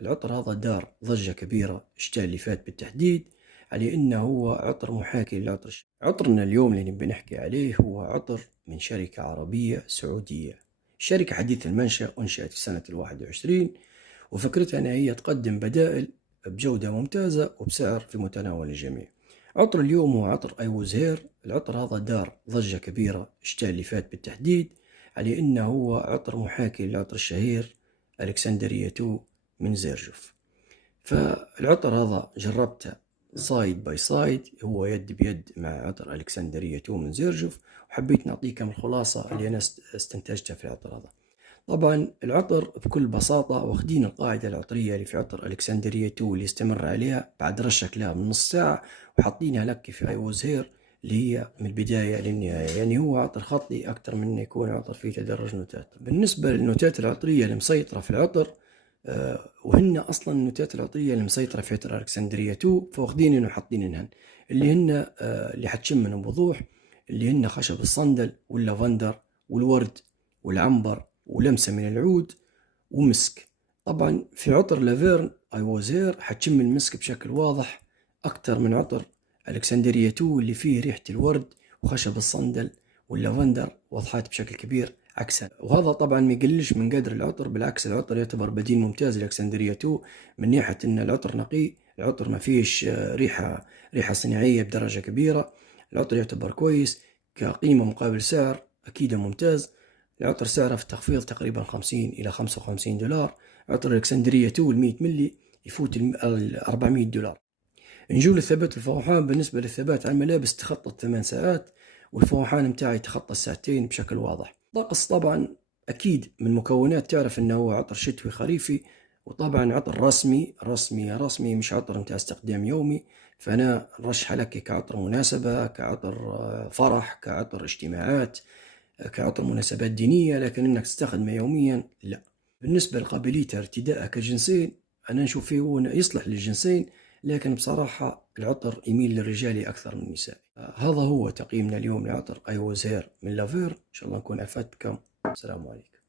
العطر هذا دار ضجة كبيرة الشتاء اللي فات بالتحديد، على إنه هو عطر محاكي للعطر. عطرنا اليوم اللي نبي نحكي عليه هو عطر من شركة عربية سعودية. الشركة حديث المنشأ، أنشأت في سنة 21، وفكرتها أنها هي تقدم بدائل بجودة ممتازة وبسعر في متناول الجميع. عطر اليوم هو عطر I was here. العطر هذا دار ضجة كبيرة الشتاء اللي فات بالتحديد، على إنه هو عطر محاكي للعطر الشهير ألكسندرية 2 من زيرجوف. فالعطر هذا جربته سايد باي سايد، هو يد بيد مع عطر ألكسندرية 2 من زيرجوف، وحبيت نعطيكم الخلاصة اللي أنا استنتجتها في العطر هذا. طبعا العطر بكل بساطة واخدين القاعدة العطرية اللي في عطر ألكسندرية 2 اللي استمر عليها بعد رشك لها من نص ساعة، وحاطينها لك في I was here اللي هي من البداية للنهاية. يعني هو عطر خطي أكثر من أنه يكون عطر فيه تدرج نوتات. بالنسبة للنوتات العطرية اللي مسيطرة في العطر، وهن أصلا النوتات العطرية اللي مسيطرة في عطر ألكسندرية 2، فواخدينهن وحاطينهن اللي هن اللي حتشم منهم بوضوح، اللي هن خشب الصندل واللافندر والورد والعنبر ولمسة من العود ومسك. طبعا في عطر لافيرن اي واز هير حتشم المسك بشكل واضح أكثر من عطر ألكسندرية 2 اللي فيه ريحة الورد وخشب الصندل واللافندر وضحات بشكل كبير عكسها. وهذا طبعا ما يقللش من قدر العطر، بالعكس العطر يعتبر بديل ممتاز لألكسندرية 2 من ناحية ان العطر نقي، العطر ما فيش ريحة صناعية بدرجة كبيرة. العطر يعتبر كويس كقيمة مقابل سعر، أكيد ممتاز. العطر سعره في التخفيض تقريبا 50 إلى 55 دولار. عطر الإكسندرية 2 100 ملي يفوت 400 دولار. نجول للثبات الفوحان. بالنسبة للثبات على الملابس تخطى 8 ساعات، والفوحان متاعي تخطى الساعتين بشكل واضح. طقس طبعا أكيد من مكونات تعرف أنه هو عطر شتوي خريفي، وطبعا عطر رسمي رسمي رسمي، مش عطر متاع استخدام يومي. فأنا نرشح لك كعطر مناسبة، كعطر فرح، كعطر اجتماعات، كعطر مناسبات دينية، لكن انك تستخدمه يوميا لا. بالنسبة لقابليته ارتدائه كجنسين، انا نشوف فيه هو يصلح للجنسين، لكن بصراحة العطر يميل للرجال اكثر من النساء. هذا هو تقييمنا اليوم لعطر I was here من لافير. ان شاء الله نكون افدتكم. السلام عليكم.